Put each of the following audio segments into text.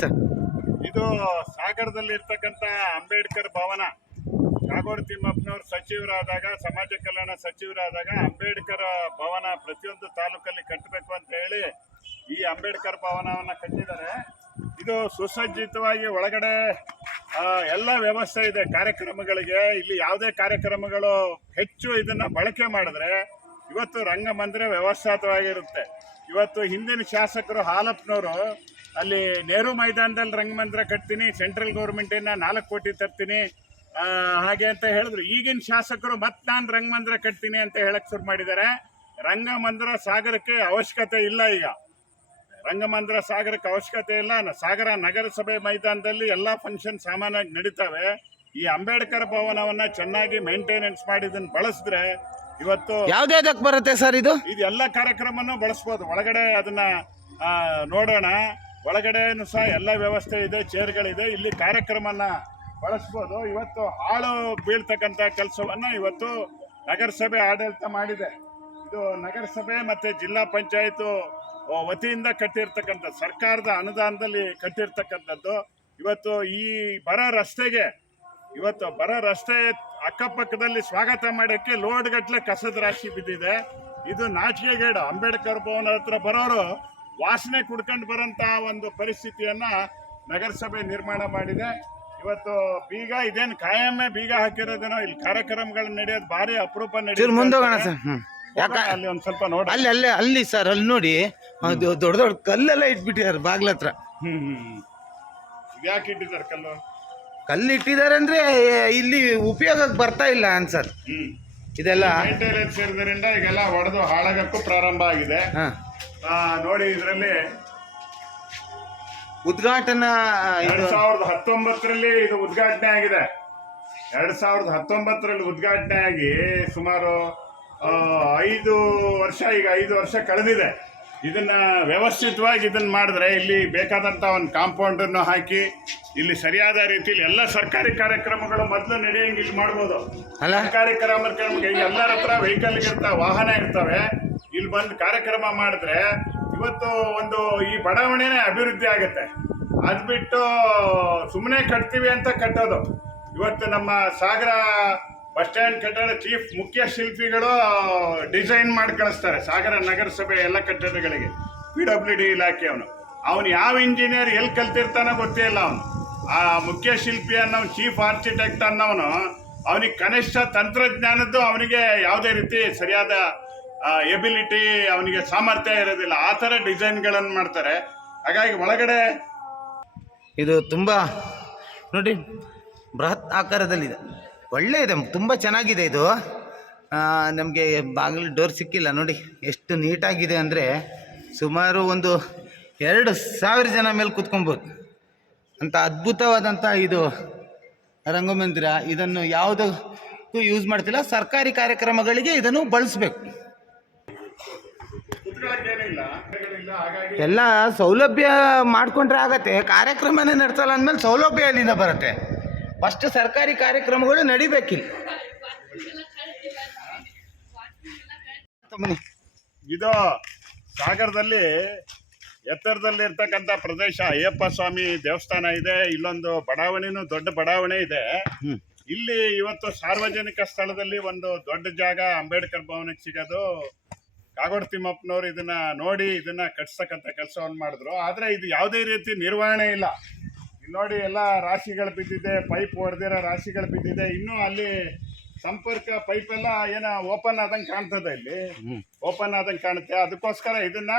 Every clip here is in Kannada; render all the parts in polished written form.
ಸರ್, ಇದು ಸಾಗರದಲ್ಲಿ ಇರ್ತಕ್ಕಂಥ ಅಂಬೇಡ್ಕರ್ ಭವನ. ಕಾಗೋಡು ತಿಮ್ಮಪ್ಪನವರು ಸಚಿವರಾದಾಗ, ಸಮಾಜ ಕಲ್ಯಾಣ ಸಚಿವರಾದಾಗ ಅಂಬೇಡ್ಕರ್ ಭವನ ಪ್ರತಿಯೊಂದು ತಾಲೂಕಲ್ಲಿ ಕಟ್ಟಬೇಕು ಅಂತ ಹೇಳಿ ಈ ಅಂಬೇಡ್ಕರ್ ಭವನವನ್ನ ಕಟ್ಟಿದ್ದಾರೆ. ಇದು ಸುಸಜ್ಜಿತವಾಗಿ ಒಳಗಡೆ ಎಲ್ಲ ವ್ಯವಸ್ಥೆ ಇದೆ ಕಾರ್ಯಕ್ರಮಗಳಿಗೆ. ಇಲ್ಲಿ ಯಾವುದೇ ಕಾರ್ಯಕ್ರಮಗಳು ಹೆಚ್ಚು ಇದನ್ನ ಬಳಕೆ ಮಾಡಿದ್ರೆ ಇವತ್ತು ರಂಗಮಂದಿರ ವ್ಯವಸ್ಥಿತವಾಗಿರುತ್ತೆ. ಇವತ್ತು ಹಿಂದಿನ ಶಾಸಕರು ಹಾಲಪ್ಪನವರು ಅಲ್ಲಿ ನೆಹರು ಮೈದಾನದಲ್ಲಿ ರಂಗಮಂದಿರ ಕಟ್ತೀನಿ, ಸೆಂಟ್ರಲ್ ಗೌರ್ಮೆಂಟಿನ 4 ಕೋಟಿ ತರ್ತೀನಿ ಹಾಗೆ ಅಂತ ಹೇಳಿದ್ರು. ಈಗಿನ ಶಾಸಕರು ನಾನು ರಂಗಮಂದಿರ ಕಟ್ತೀನಿ ಅಂತ ಹೇಳಕ್ ಶುರು ಮಾಡಿದ್ದಾರೆ. ರಂಗಮಂದಿರ ಸಾಗರಕ್ಕೆ ಅವಶ್ಯಕತೆ ಇಲ್ಲ. ಈಗ ರಂಗಮಂದಿರ ಸಾಗರಕ್ಕೆ ಅವಶ್ಯಕತೆ ಇಲ್ಲ. ಸಾಗರ ನಗರಸಭೆ ಮೈದಾನದಲ್ಲಿ ಎಲ್ಲ ಫಂಕ್ಷನ್ ಸಾಮಾನ್ಯವಾಗಿ ನಡೀತವೆ. ಈ ಅಂಬೇಡ್ಕರ್ ಭವನವನ್ನ ಚೆನ್ನಾಗಿ ಮೇಂಟೆನೆನ್ಸ್ ಮಾಡಿ ಇದನ್ನ ಬಳಸಿದ್ರೆ ಇವತ್ತು ಯಾವ್ದಾವ್ದಕ್ಕೆ ಬರುತ್ತೆ ಸರ್ ಇದು ಎಲ್ಲ ಕಾರ್ಯಕ್ರಮನೂ ಬಳಸ್ಬೋದು. ಒಳಗಡೆ ಅದನ್ನ ನೋಡೋಣ. ಒಳಗಡೆನೂ ಸಹ ಎಲ್ಲ ವ್ಯವಸ್ಥೆ ಇದೆ, ಚೇರ್ಗಳಿದೆ, ಇಲ್ಲಿ ಕಾರ್ಯಕ್ರಮನ ಬಳಸ್ಬೋದು. ಇವತ್ತು ಹಾಳು ಬೀಳ್ತಕ್ಕಂಥ ಕೆಲಸವನ್ನ ಇವತ್ತು ನಗರಸಭೆ ಆಡಳಿತ ಮಾಡಿದೆ. ಇದು ನಗರಸಭೆ ಮತ್ತೆ ಜಿಲ್ಲಾ ಪಂಚಾಯತ್ ವತಿಯಿಂದ ಕಟ್ಟಿರ್ತಕ್ಕಂಥ, ಸರ್ಕಾರದ ಅನುದಾನದಲ್ಲಿ ಕಟ್ಟಿರ್ತಕ್ಕಂಥದ್ದು. ಇವತ್ತು ಈ ಬರ ರಸ್ತೆ ಅಕ್ಕಪಕ್ಕದಲ್ಲಿ ಸ್ವಾಗತ ಮಾಡೋಕ್ಕೆ ಲೋಡ್ ಗಟ್ಟಲೆ ಕಸದ ರಾಶಿ ಬಿದ್ದಿದೆ. ಇದು ನಾಚಿಕೆಗೇಡು. ಅಂಬೇಡ್ಕರ್ ಭವನ ಹತ್ರ ಬರೋರು ವಾಸನೆ ಕುಡ್ಕೊಂಡು ಬರೋಂಥ ಒಂದು ಪರಿಸ್ಥಿತಿಯನ್ನ ನಗರಸಭೆ ನಿರ್ಮಾಣ ಮಾಡಿದೆ. ಇವತ್ತು ಬೀಗ ಇದೇನು ಕಾಯಮ್ಮೆ ಬೀಗ ಹಾಕಿರೋದೇನೋ, ಇಲ್ಲಿ ಕಾರ್ಯಕ್ರಮಗಳು ನಡೆಯೋದು ಭಾರಿ ಅಪರೂಪ ಅಲ್ಲಿ ಒಂದ್ ಸ್ವಲ್ಪ ನೋಡಿ. ಅಲ್ಲಿ ಸರ್, ಅಲ್ಲಿ ನೋಡಿ ದೊಡ್ಡ ದೊಡ್ಡ ಕಲ್ಲೆಲ್ಲ ಇಟ್ಬಿಟ್ಟಿದ್ದಾರೆ ಬಾಗ್ಲ ಹತ್ರ. ಯಾಕೆ ಇಟ್ಟಿದ್ದಾರೆ ಕಲ್ಲು ಇಟ್ಟಿದ್ದಾರೆ ಅಂದ್ರೆ ಇಲ್ಲಿ ಉಪಯೋಗಕ್ಕೆ ಬರ್ತಾ ಇಲ್ಲ ಅನ್ಸರ್. ಇದೆಲ್ಲ ಮೇಂಟೆನೆನ್ಸ್ ಸೇರಿದ್ರಿಂದ ಈಗೆಲ್ಲ ಒಡೆದು ಹಾಳಾಗಕ್ಕೂ ಪ್ರಾರಂಭ ಆಗಿದೆ. ನೋಡಿ, ಇದರಲ್ಲಿ ಉದ್ಘಾಟನಾ 2019ರಲ್ಲಿ ಇದು ಉದ್ಘಾಟನೆ ಆಗಿದೆ. 2019ರಲ್ಲಿ ಉದ್ಘಾಟನೆ ಆಗಿ ಸುಮಾರು 5 ವರ್ಷ, ಈಗ 5 ವರ್ಷ ಕಳೆದಿದೆ. ಇದನ್ನ ವ್ಯವಸ್ಥಿತವಾಗಿ ಇದನ್ನ ಮಾಡಿದ್ರೆ ಇಲ್ಲಿ ಬೇಕಾದಂತ ಒಂದು ಕಾಂಪೌಂಡ್ ಅನ್ನು ಹಾಕಿ ಇಲ್ಲಿ ಸರಿಯಾದ ರೀತಿಯಲ್ಲಿ ಎಲ್ಲ ಸರ್ಕಾರಿ ಕಾರ್ಯಕ್ರಮಗಳು ಮೊದಲು ನಡೆಯಂಗೆ ಇಲ್ಲಿ ಮಾಡ್ಬೋದು. ಸರ್ಕಾರಿ ಕಾರ್ಯಕ್ರಮಕ್ಕೆ ಎಲ್ಲರ ಹತ್ರ ವೆಹಿಕಲ್ ಇರ್ತಾವೆ, ವಾಹನ ಇರ್ತವೆ. ಇಲ್ಲಿ ಬಂದು ಕಾರ್ಯಕ್ರಮ ಮಾಡಿದ್ರೆ ಇವತ್ತು ಒಂದು ಈ ಬಡಾವಣೆನೇ ಅಭಿವೃದ್ಧಿ ಆಗುತ್ತೆ. ಅದು ಬಿಟ್ಟು ಸುಮ್ಮನೆ ಕಟ್ತೀವಿ ಅಂತ ಕಟ್ಟೋದು. ಇವತ್ತು ನಮ್ಮ ಸಾಗರ ಬಸ್ ಸ್ಟ್ಯಾಂಡ್ ಕಟ್ಟಡ ಮುಖ್ಯ ಶಿಲ್ಪಿಗಳು ಡಿಸೈನ್ ಮಾಡಿ ಕಳಿಸ್ತಾರೆ ಸಾಗರ ನಗರಸಭೆ ಎಲ್ಲ ಕಟ್ಟಡಗಳಿಗೆ. PWD ಇಲಾಖೆ ಅವನು ಯಾವ ಇಂಜಿನಿಯರ್ ಎಲ್ಲಿ ಕಲ್ತಿರ್ತಾನೋ ಗೊತ್ತೇ ಇಲ್ಲ. ಆ ಮುಖ್ಯ ಶಿಲ್ಪಿ ಅನ್ನೋನು, ಚೀಫ್ ಆರ್ಕಿಟೆಕ್ಟ್ ಅನ್ನೋನು, ಅವನಿಗೆ ಕನಿಷ್ಠ ತಂತ್ರಜ್ಞಾನದ್ದು ಅವನಿಗೆ ಯಾವುದೇ ರೀತಿ ಸರಿಯಾದ ಎಬಿಲಿಟಿ, ಅವನಿಗೆ ಸಾಮರ್ಥ್ಯ ಇರೋದಿಲ್ಲ. ಆ ಥರ ಡಿಸೈನ್ಗಳನ್ನು ಮಾಡ್ತಾರೆ. ಹಾಗಾಗಿ ಒಳಗಡೆ ಇದು ತುಂಬ ನೋಡಿ ಬೃಹತ್ ಆಕಾರದಲ್ಲಿದೆ, ಒಳ್ಳೆ ಇದೆ, ತುಂಬ ಚೆನ್ನಾಗಿದೆ. ಇದು ನಮಗೆ ಬಾಗಿಲು ಡೋರ್ ಸಿಕ್ಕಿಲ್ಲ ನೋಡಿ, ಎಷ್ಟು ನೀಟಾಗಿದೆ ಅಂದರೆ ಸುಮಾರು ಒಂದು 2,000 ಜನ ಮೇಲೆ ಕೂತ್ಕೊಬೋದು ಅಂತ ಅದ್ಭುತವಾದಂಥ ಇದು ರಂಗಮಂದಿರ. ಇದನ್ನು ಯಾವುದಕ್ಕೂ ಯೂಸ್ ಮಾಡ್ತಿಲ್ಲ, ಸರ್ಕಾರಿ ಕಾರ್ಯಕ್ರಮಗಳಿಗೆ ಇದನ್ನು ಬಳಸಬೇಕು. ಎಲ್ಲ ಸೌಲಭ್ಯ ಮಾಡಿಕೊಂಡ್ರೆ ಆಗತ್ತೆ, ಕಾರ್ಯಕ್ರಮನೇ ನಡೆಸಲ್ಲ ಅಂದಮೇಲೆ ಸೌಲಭ್ಯ ಎಲ್ಲಿಂದ ಬರುತ್ತೆ? ಫಸ್ಟ್ ಸರ್ಕಾರಿ ಕಾರ್ಯಕ್ರಮಗಳು ನಡಿಬೇಕಿಲ್ಲ. ಇದು ಸಾಗರದಲ್ಲಿ ಎತ್ತರದಲ್ಲಿ ಇರ್ತಕ್ಕಂಥ ಪ್ರದೇಶ. ಅಯ್ಯಪ್ಪ ಸ್ವಾಮಿ ದೇವಸ್ಥಾನ ಇದೆ. ಇಲ್ಲೊಂದು ಬಡಾವಣೆನೂ ದೊಡ್ಡ ಬಡಾವಣೆ ಇದೆ. ಇಲ್ಲಿ ಇವತ್ತು ಸಾರ್ವಜನಿಕ ಸ್ಥಳದಲ್ಲಿ ಒಂದು ದೊಡ್ಡ ಜಾಗ ಅಂಬೇಡ್ಕರ್ ಭವನಕ್ಕೆ ಸಿಗೋದು. ಕಾಗೋಡು ತಿಮ್ಮಪ್ಪನವರು ಇದನ್ನ ನೋಡಿ ಇದನ್ನ ಕಟ್ಸ್ತಕ್ಕಂಥ ಕೆಲಸವನ್ನು ಮಾಡಿದ್ರು. ಆದರೆ ಇದು ಯಾವುದೇ ರೀತಿ ನಿರ್ವಹಣೆ ಇಲ್ಲ. ಇಲ್ಲಿ ನೋಡಿ, ಎಲ್ಲ ರಾಶಿಗಳು ಬಿದ್ದಿದೆ, ಪೈಪ್ ಹೊಡೆದಿರೋ ರಾಶಿಗಳು ಬಿದ್ದಿದೆ. ಇನ್ನೂ ಅಲ್ಲಿ ಸಂಪರ್ಕ ಪೈಪ್ ಎಲ್ಲ ಏನೋ ಓಪನ್ ಆದಂಗೆ ಕಾಣ್ತದೆ, ಇಲ್ಲಿ ಓಪನ್ ಆದಂಗೆ ಕಾಣುತ್ತೆ. ಅದಕ್ಕೋಸ್ಕರ ಇದನ್ನ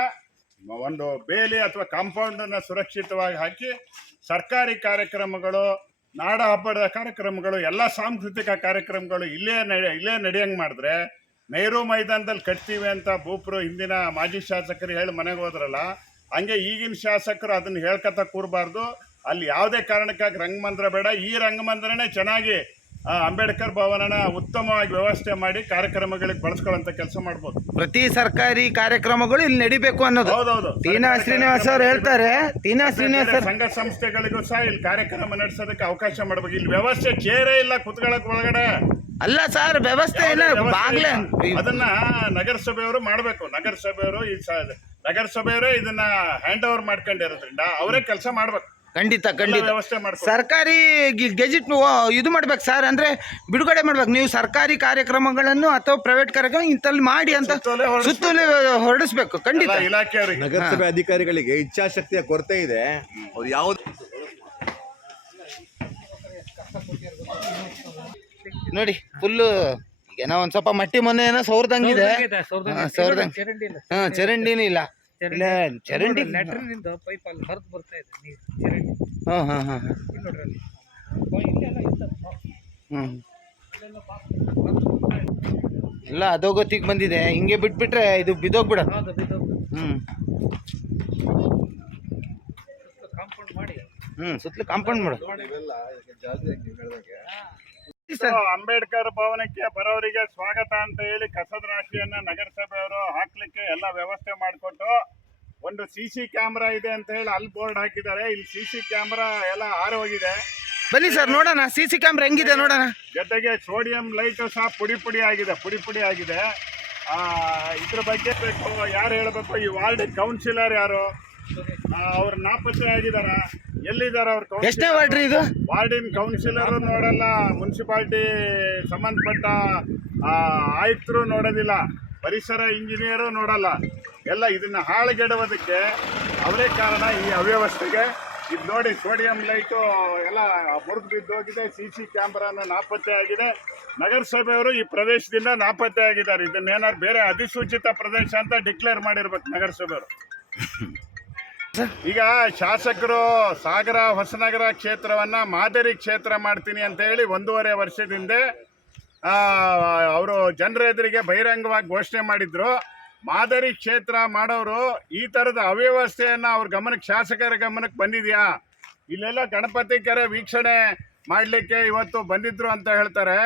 ಒಂದು ಬೇಲಿ ಅಥವಾ ಕಾಂಪೌಂಡನ್ನು ಸುರಕ್ಷಿತವಾಗಿ ಹಾಕಿ ಸರ್ಕಾರಿ ಕಾರ್ಯಕ್ರಮಗಳು, ನಾಡ ಹಬ್ಬದ ಕಾರ್ಯಕ್ರಮಗಳು, ಎಲ್ಲ ಸಾಂಸ್ಕೃತಿಕ ಕಾರ್ಯಕ್ರಮಗಳು ಇಲ್ಲೇ ನಡೆಯಂಗೆ ಮಾಡಿದ್ರೆ, ನೆಹರು ಮೈದಾನದಲ್ಲಿ ಕಟ್ತೀವಿ ಅಂತ ಭೂಪರು ಹಿಂದಿನ ಮಾಜಿ ಶಾಸಕರು ಹೇಳಿ ಮನೆಗೆ ಹೋದ್ರಲ್ಲ, ಹಂಗೆ ಈಗಿನ ಶಾಸಕರು ಅದನ್ನು ಹೇಳ್ಕೊತ ಕೂರಬಾರ್ದು. ಅಲ್ಲಿ ಯಾವುದೇ ಕಾರಣಕ್ಕಾಗಿ ರಂಗಮಂದಿರ ಬೇಡ. ಈ ರಂಗಮಂದಿರನೇ ಚೆನ್ನಾಗಿ ಅಂಬೇಡ್ಕರ್ ಭವನನ ಉತ್ತಮವಾಗಿ ವ್ಯವಸ್ಥೆ ಮಾಡಿ ಕಾರ್ಯಕ್ರಮಗಳಿಗೆ ಬಳಸ್ಕೊಳ್ಳೋಂಥ ಕೆಲಸ ಮಾಡ್ಬೋದು. ಪ್ರತಿ ಸರ್ಕಾರಿ ಕಾರ್ಯಕ್ರಮಗಳು ಇಲ್ಲಿ ನಡಿಬೇಕು ಅನ್ನೋದು. ಹೌದೌದು. ತೀನಾ ಶ್ರೀನಿವಾಸ್ ಅವ್ರು ಹೇಳ್ತಾರೆ. ಸಂಘ ಸಂಸ್ಥೆಗಳಿಗೂ ಸಹ ಇಲ್ಲಿ ಕಾರ್ಯಕ್ರಮ ನಡೆಸೋದಕ್ಕೆ ಅವಕಾಶ ಮಾಡ್ಬೇಕು. ಇಲ್ಲಿ ವ್ಯವಸ್ಥೆ ಚೇರೇ ಇಲ್ಲ ಕುತ್ಕೊಳ್ಳೋಕೆ ಒಳಗಡೆ. ಅಲ್ಲ ಸರ್, ವ್ಯವಸ್ಥೆ ಇಲ್ಲ, ಬಾಗ್ಲೆ. ಅದನ್ನ ನಗರಸಭೆಯವರು ಮಾಡಬೇಕು. ನಗರಸಭೆಯವರೇ ಇದನ್ನ ಹ್ಯಾಂಡ್ ಓವರ್ ಮಾಡ್ಕೊಂಡಿರೋದ್ರಿಂದ ಅವರೇ ಕೆಲಸ ಮಾಡ್ಬೇಕು. ಖಂಡಿತ ಎಲ್ಲ ಖಂಡಿತ ವ್ಯವಸ್ಥೆ ಮಾಡ್ಕೊ ಸರ್ಕಾರಿ ಗೆಜೆಟ್ ಇದು ಮಾಡ್ಬೇಕು ಸರ್, ಅಂದ್ರೆ ಬಿಡುಗಡೆ ಮಾಡ್ಬೇಕು. ನೀವು ಸರ್ಕಾರಿ ಕಾರ್ಯಕ್ರಮಗಳನ್ನು ಅಥವಾ ಪ್ರೈವೇಟ್ ಕಾರ್ಯಕ್ರಮ ಇಂಥಲ್ಲಿ ಮಾಡಿ ಅಂತ ಸುತ್ತೋಲೆ ಹೊರಡಿಸ್ಬೇಕು ಖಂಡಿತ. ಎಲ್ಲ ಇಲಾಖೆಯವರಿಗೆ ನಗರಸಭೆ ಅಧಿಕಾರಿಗಳಿಗೆ ಇಚ್ಛಾಶಕ್ತಿಯ ಕೊರತೆ ಇದೆ. ಅವ್ರು ಯಾವ್ದು ನೋಡಿ ಫುಲ್ಲು ಏನೋ ಒಂದ್ ಸ್ವಲ್ಪ ಮಟ್ಟಿ ಮೊನ್ನೆ ಏನೋ ಸೌರ್ದಂಗಿದೆ. ಚರಂಡಿನೂ ಇಲ್ಲ. ಇಲ್ಲ ಚರಂಡಿ ಪೈಪ್ ಅಲ್ಲಿ ಹರಿದು ಬರ್ತಾ ಇದೆ ನೀರು ಚರಂಡಿ. ಇಲ್ಲಿ ನೋಡ್ರಿ ಅಲ್ಲಿ ಇಲ್ಲೆಲ್ಲ ಇತ್ತು. ಎಲ್ಲ ಅಧೋಗತಿಗೆ ಬಂದಿದೆ. ಹಿಂಗೆ ಬಿಟ್ಬಿಟ್ರೆ ಇದು ಬಿದ್ದೋಗ್ಬಿಡತ್ತೆ. ಅದು ಬಿದ್ದೋಗ್ತದೆ. ಕಾಂಪೌಂಡ್ ಮಾಡಿ ಸುತ್ತಲೂ ಕಾಂಪೌಂಡ್ ಮಾಡು. ಅಂಬೇಡ್ಕರ್ ಭವನಕ್ಕೆ ಬರೋರಿಗೆ ಸ್ವಾಗತ ಅಂತ ಹೇಳಿ ಕಸದ ರಾಶಿಯನ್ನ ನಗರಸಭೆಯವರು ಹಾಕ್ಲಿಕ್ಕೆ ಎಲ್ಲ ವ್ಯವಸ್ಥೆ ಮಾಡಿಕೊಟ್ಟು ಒಂದು CC ಕ್ಯಾಮ್ರಾ ಇದೆ ಅಂತ ಹೇಳಿ ಅಲ್ಲಿ ಬೋರ್ಡ್ ಹಾಕಿದ್ದಾರೆ. ಇಲ್ಲಿ CC ಕ್ಯಾಮ್ರಾ ಎಲ್ಲ ಹಾರೋಗಿದೆ. ಬನ್ನಿ ಸರ್ ನೋಡೋಣ CC ಕ್ಯಾಮ್ರಾ ಹೆಂಗಿದೆ ನೋಡೋಣ. ಜೊತೆಗೆ ಸೋಡಿಯಂ ಲೈಟ್ ಸಹ ಪುಡಿ ಆಗಿದೆ. ಇದ್ರ ಬಗ್ಗೆ ಬೇಕು, ಯಾರು ಹೇಳಬೇಕು? ಈ ವಾರ್ಡ್ ಕೌನ್ಸಿಲರ್ ಯಾರು? ಅವ್ರು ನಾಪತ್ತೆ ಆಗಿದಾರ, ಎಲ್ಲಿದಾರ ಅವ್ರ? ಎಷ್ಟನೇ ವಾರ್ಡ್ರಿ ಇದು? ವಾರ್ಡಿನ ಕೌನ್ಸಿಲರ್ ನೋಡಲ್ಲ, ಮುನ್ಸಿಪಾಲ್ಟಿ ಸಂಬಂಧಪಟ್ಟ ಆಯುಕ್ತರು ನೋಡೋದಿಲ್ಲ, ಪರಿಸರ ಇಂಜಿನಿಯರು ನೋಡಲ್ಲ. ಎಲ್ಲ ಇದನ್ನ ಹಾಳುಗೆಡುವುದಕ್ಕೆ ಅವರೇ ಕಾರಣ, ಈ ಅವ್ಯವಸ್ಥೆಗೆ. ಇದು ನೋಡಿ, ಸೋಡಿಯಂ ಲೈಟು ಎಲ್ಲ ಮುರಿದು ಬಿದ್ದೋಗಿದೆ. CC ಕ್ಯಾಮ್ರಾನು ನಾಪತ್ತೆ ಆಗಿದೆ. ನಗರಸಭೆಯವರು ಈ ಪ್ರದೇಶದಿಂದ ನಾಪತ್ತೆ ಆಗಿದ್ದಾರೆ. ಇದನ್ನೇನಾದ್ರು ಬೇರೆ ಅಧಿಸೂಚಿತ ಪ್ರದೇಶ ಅಂತ ಡಿಕ್ಲೇರ್ ಮಾಡಿರ್ಬೇಕು ನಗರಸಭೆಯವರು. ಈಗ ಶಾಸಕರು ಸಾಗರ ಹೊಸನಗರ ಕ್ಷೇತ್ರವನ್ನ ಮಾದರಿ ಕ್ಷೇತ್ರ ಮಾಡ್ತೀನಿ ಅಂತ ಹೇಳಿ 1.5 ವರ್ಷದಿಂದ ಅವರು ಜನರ ಎದುರಿಗೆ ಬಹಿರಂಗವಾಗಿ ಘೋಷಣೆ ಮಾಡಿದ್ರು. ಮಾದರಿ ಕ್ಷೇತ್ರ ಮಾಡೋರು ಈ ಥರದ ಅವ್ಯವಸ್ಥೆಯನ್ನು ಅವ್ರ ಗಮನಕ್ಕೆ, ಶಾಸಕರ ಗಮನಕ್ಕೆ ಬಂದಿದೆಯಾ? ಇಲ್ಲೆಲ್ಲ ಗಣಪತಿ ಕೆರೆ ವೀಕ್ಷಣೆ ಮಾಡಲಿಕ್ಕೆ ಇವತ್ತು ಬಂದಿದ್ರು ಅಂತ ಹೇಳ್ತಾರೆ.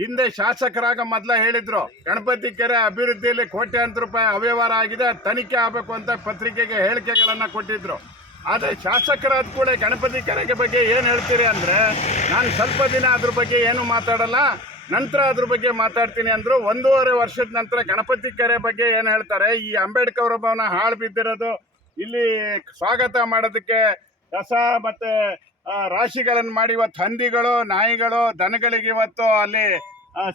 ಹಿಂದೆ ಶಾಸಕರಾಗ ಮೊದಲ ಹೇಳಿದ್ರು ಗಣಪತಿ ಕೆರೆ ಅಭಿವೃದ್ಧಿಯಲ್ಲಿ ಕೋಟ್ಯಾಂತರ ರೂಪಾಯಿ ಅವ್ಯವಹಾರ ಆಗಿದೆ, ತನಿಖೆ ಆಗಬೇಕು ಅಂತ ಪತ್ರಿಕೆಗೆ ಹೇಳಿಕೆಗಳನ್ನು ಕೊಟ್ಟಿದ್ರು. ಆದರೆ ಶಾಸಕರಾದ ಕೂಡ ಗಣಪತಿ ಕೆರೆಗೆ ಬಗ್ಗೆ ಏನು ಹೇಳ್ತೀರಿ ಅಂದರೆ, ನಾನು ಸ್ವಲ್ಪ ದಿನ ಅದ್ರ ಬಗ್ಗೆ ಏನು ಮಾತಾಡಲ್ಲ, ನಂತರ ಅದ್ರ ಬಗ್ಗೆ ಮಾತಾಡ್ತೀನಿ ಅಂದರು. 1.5 ವರ್ಷದ ನಂತರ ಗಣಪತಿ ಕೆರೆ ಬಗ್ಗೆ ಏನು ಹೇಳ್ತಾರೆ? ಈ ಅಂಬೇಡ್ಕರ್ ಭವನ ಹಾಳು ಬಿದ್ದಿರೋದು, ಇಲ್ಲಿ ಸ್ವಾಗತ ಮಾಡೋದಕ್ಕೆ ಕಸ ಮತ್ತು ರಾಶಿಗಳನ್ನು ಮಾಡಿ ಇವತ್ತು ಹಂದಿಗಳು, ನಾಯಿಗಳು, ದನಗಳಿಗೆ ಇವತ್ತು ಅಲ್ಲಿ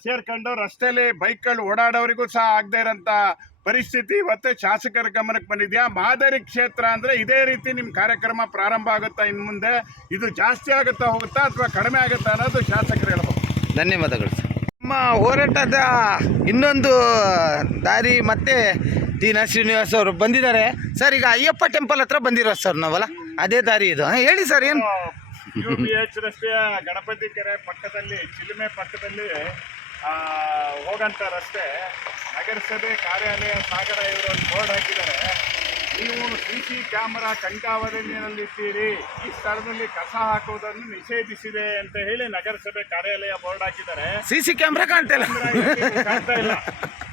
ಸೇರ್ಕೊಂಡು ರಸ್ತೆಯಲ್ಲಿ ಬೈಕ್ಗಳು ಓಡಾಡೋರಿಗೂ ಸಹ ಆಗದೆ ಇರೋಂಥ ಪರಿಸ್ಥಿತಿ ಇವತ್ತು ಶಾಸಕರ ಗಮನಕ್ಕೆ ಬಂದಿದೆಯಾ? ಮಾದರಿ ಕ್ಷೇತ್ರ ಅಂದರೆ ಇದೇ ರೀತಿ ನಿಮ್ಮ ಕಾರ್ಯಕ್ರಮ ಪ್ರಾರಂಭ ಆಗುತ್ತಾ? ಇನ್ನು ಮುಂದೆ ಇದು ಜಾಸ್ತಿ ಆಗುತ್ತಾ ಹೋಗುತ್ತಾ ಅಥವಾ ಕಡಿಮೆ ಆಗುತ್ತಾ ಅನ್ನೋದು ಶಾಸಕರು ಹೇಳ್ಬೋದು. ಧನ್ಯವಾದಗಳು ಸರ್. ನಮ್ಮ ಹೋರಾಟದ ಇನ್ನೊಂದು ದಾರಿ ಮತ್ತೆ ಟಿ. ಶ್ರೀನಿವಾಸ್ ಅವರು ಬಂದಿದ್ದಾರೆ ಸರ್. ಈಗ ಅಯ್ಯಪ್ಪ ಟೆಂಪಲ್ ಹತ್ರ ಬಂದಿರೋ ಸರ್ ನಾವಲ್ಲ, ಅದೇ ದಾರಿ ಇದು. ಹೇಳಿ ಸರ್. ಏನು UBH ರಸ್ತೆಯ ಗಣಪತಿ ಕೆರೆ ಪಕ್ಕದಲ್ಲಿ, ಚಿಲುಮೆ ಪಕ್ಕದಲ್ಲಿ ಹೋಗಂತ ರಸ್ತೆ, ನಗರಸಭೆ ಕಾರ್ಯಾಲಯ ಸಾಗರ ಇವರು ಒಂದು ಬೋರ್ಡ್ ಹಾಕಿದ್ದಾರೆ. ನೀವು CC ಕ್ಯಾಮರಾ ಕಣ್ಗಾವಲಿನಲ್ಲಿದ್ದೀರಿ, ಈ ಸ್ಥಳದಲ್ಲಿ ಕಸ ಹಾಕುವುದನ್ನು ನಿಷೇಧಿಸಿದೆ ಅಂತ ಹೇಳಿ ನಗರಸಭೆ ಕಾರ್ಯಾಲಯ ಬೋರ್ಡ್ ಹಾಕಿದ್ದಾರೆ. CC ಕ್ಯಾಮ್ರಾ ಕಾಣ್ತಾ ಇಲ್ಲ.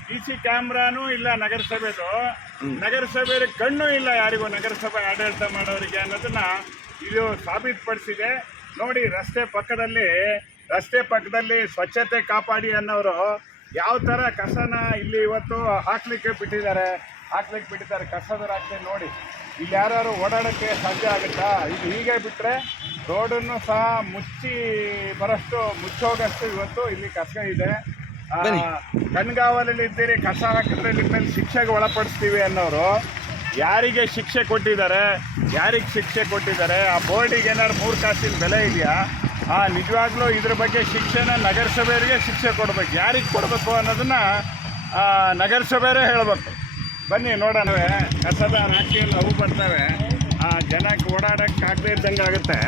CC ಕ್ಯಾಮ್ರಾನೂ ಇಲ್ಲ ನಗರಸಭೆದು. ನಗರಸಭೆಯ ಕಣ್ಣು ಇಲ್ಲ ಯಾರಿಗೂ, ನಗರಸಭೆ ಆಡಳಿತ ಮಾಡೋರಿಗೆ ಅನ್ನೋದನ್ನ ಇದು ಸಾಬೀತುಪಡಿಸಿದೆ. ನೋಡಿ, ರಸ್ತೆ ಪಕ್ಕದಲ್ಲಿ ಸ್ವಚ್ಛತೆ ಕಾಪಾಡಿ ಅನ್ನೋರು ಯಾವ ಥರ ಕಸನ ಇಲ್ಲಿ ಇವತ್ತು ಹಾಕ್ಲಿಕ್ಕೆ ಬಿಟ್ಟಿದ್ದಾರೆ ಕಸದ ರಾಶಿ ನೋಡಿ. ಇಲ್ಲಿ ಯಾರು ಓಡಾಡೋಕ್ಕೆ ಸಾಧ್ಯ ಆಗುತ್ತಾ? ಇದು ಹೀಗೆ ಬಿಟ್ಟರೆ ರೋಡನ್ನು ಸಹ ಮುಚ್ಚೋಗಷ್ಟು ಇವತ್ತು ಇಲ್ಲಿ ಕಸ ಇದೆ. ಕಣ್ಗಾವಲಲ್ಲಿ ಇದ್ದೀರಿ, ಕಸ ಹಾಕಿದ್ರೆ ನಿಮ್ಮ ಮೇಲೆ ಶಿಕ್ಷೆಗೆ ಒಳಪಡಿಸ್ತೀವಿ ಅನ್ನೋರು ಯಾರಿಗೆ ಶಿಕ್ಷೆ ಕೊಟ್ಟಿದ್ದಾರೆ? ಆ ಬೋರ್ಡಿಗೆ ಏನಾದ್ರು 3 ಕಾಸಿನ ಬೆಲೆ ಇದೆಯಾ? ನಿಜವಾಗ್ಲೂ ಇದ್ರ ಬಗ್ಗೆ ಶಿಕ್ಷೆನ ನಗರಸಭೆಯವರಿಗೆ ಶಿಕ್ಷೆ ಕೊಡಬೇಕು. ಯಾರಿಗೆ ಕೊಡಬೇಕು ಅನ್ನೋದನ್ನು ನಗರಸಭೆಯವರೇ ಹೇಳಬೇಕು. ಬನ್ನಿ ನೋಡೋಣ. ಕಸದ ರಾಶಿಯಲ್ಲಿ ಅವು ಬರ್ತವೆ, ಜನಕ್ಕೆ ಓಡಾಡೋಕ್ಕೆ ಆಗದೆ ಇದ್ದಂಗೆ ಆಗುತ್ತೆ.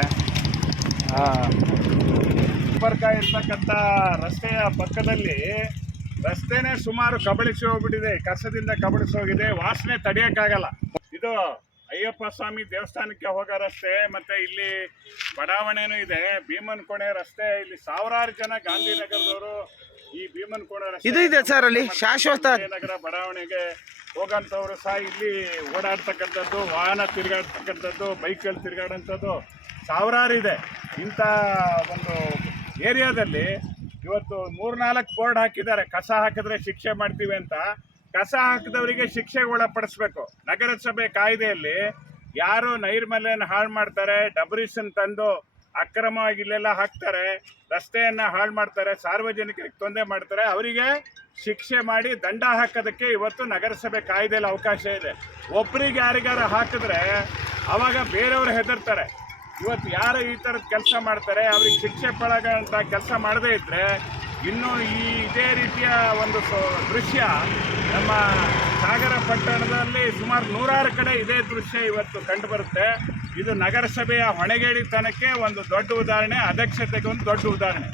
ಸಂಪರ್ಕ ಇರ್ತಕ್ಕಂಥ ರಸ್ತೆಯ ಪಕ್ಕದಲ್ಲಿ ರಸ್ತೆನೇ ಸುಮಾರು ಕಬಳಿಸಿ ಹೋಗ್ಬಿಟ್ಟಿದೆ, ಕಸದಿಂದ ಕಬಳಿಸಿ ಹೋಗಿದೆ. ವಾಸನೆ ತಡೆಯೋಕ್ಕಾಗಲ್ಲ. ಇದು ಅಯ್ಯಪ್ಪ ಸ್ವಾಮಿ ದೇವಸ್ಥಾನಕ್ಕೆ ಹೋಗೋ ರಸ್ತೆ, ಮತ್ತು ಇಲ್ಲಿ ಬಡಾವಣೆನೂ ಇದೆ, ಭೀಮನಕೋಣೆ ರಸ್ತೆ. ಇಲ್ಲಿ ಸಾವಿರಾರು ಜನ ಗಾಂಧಿನಗರದವರು ಈ ಭೀಮನಕೋಣೆ ರಸ್ತೆ ಇದು ಇದೆ ಸರ್, ಅಲ್ಲಿ ಶಾಶ್ವತ ನಗರ ಬಡಾವಣೆಗೆ ಹೋಗೋಂಥವ್ರು ಸಹ ಇಲ್ಲಿ ಓಡಾಡ್ತಕ್ಕಂಥದ್ದು, ವಾಹನ ತಿರುಗಾಡ್ತಕ್ಕಂಥದ್ದು, ಬೈಕಲ್ಲಿ ತಿರುಗಾಡೋಂಥದ್ದು ಸಾವಿರಾರು ಇದೆ. ಇಂಥ ಒಂದು ಏರಿಯಾದಲ್ಲಿ ಇವತ್ತು 3-4 ಬೋರ್ಡ್ ಹಾಕಿದ್ದಾರೆ, ಕಸ ಹಾಕಿದ್ರೆ ಶಿಕ್ಷೆ ಮಾಡ್ತೀವಿ ಅಂತ. ಕಸ ಹಾಕಿದವರಿಗೆ ಶಿಕ್ಷೆಗೆ ಒಳಪಡಿಸ್ಬೇಕು. ನಗರಸಭೆ ಕಾಯ್ದೆಯಲ್ಲಿ ಯಾರು ನೈರ್ಮಲ್ಯನ ಹಾಳು ಮಾಡ್ತಾರೆ, ಡಬ್ರಿಸನ್ ತಂದು ಅಕ್ರಮವಾಗಿ ಇಲ್ಲೆಲ್ಲ ಹಾಕ್ತಾರೆ, ರಸ್ತೆಯನ್ನು ಹಾಳು ಮಾಡ್ತಾರೆ, ಸಾರ್ವಜನಿಕರಿಗೆ ತೊಂದರೆ ಮಾಡ್ತಾರೆ, ಅವರಿಗೆ ಶಿಕ್ಷೆ ಮಾಡಿ ದಂಡ ಹಾಕೋದಕ್ಕೆ ಇವತ್ತು ನಗರಸಭೆ ಕಾಯ್ದೆಯಲ್ಲಿ ಅವಕಾಶ ಇದೆ. ಒಬ್ಬರಿಗೆ ಯಾರಿಗಾರ ಹಾಕಿದ್ರೆ ಅವಾಗ ಬೇರೆಯವರು ಹೆದರ್ತಾರೆ. ಇವತ್ತು ಯಾರು ಈ ಥರದ ಕೆಲಸ ಮಾಡ್ತಾರೆ ಅವ್ರಿಗೆ ಶಿಕ್ಷೆ ಪಡೋಂಥ ಕೆಲಸ ಮಾಡದೇ ಇದ್ದರೆ ಇನ್ನೂ ಇದೇ ರೀತಿಯ ಒಂದು ದೃಶ್ಯ ನಮ್ಮ ಸಾಗರ ಪಟ್ಟಣದಲ್ಲಿ ಸುಮಾರು 100 ಕಡೆ ಇದೇ ದೃಶ್ಯ ಇವತ್ತು ಕಂಡುಬರುತ್ತೆ. ಇದು ನಗರಸಭೆಯ ಹೊಣೆಗೇಡಿತನಕ್ಕೆ ಒಂದು ದೊಡ್ಡ ಉದಾಹರಣೆ, ಅದಕ್ಷತೆಗೆ ಒಂದು ದೊಡ್ಡ ಉದಾಹರಣೆ.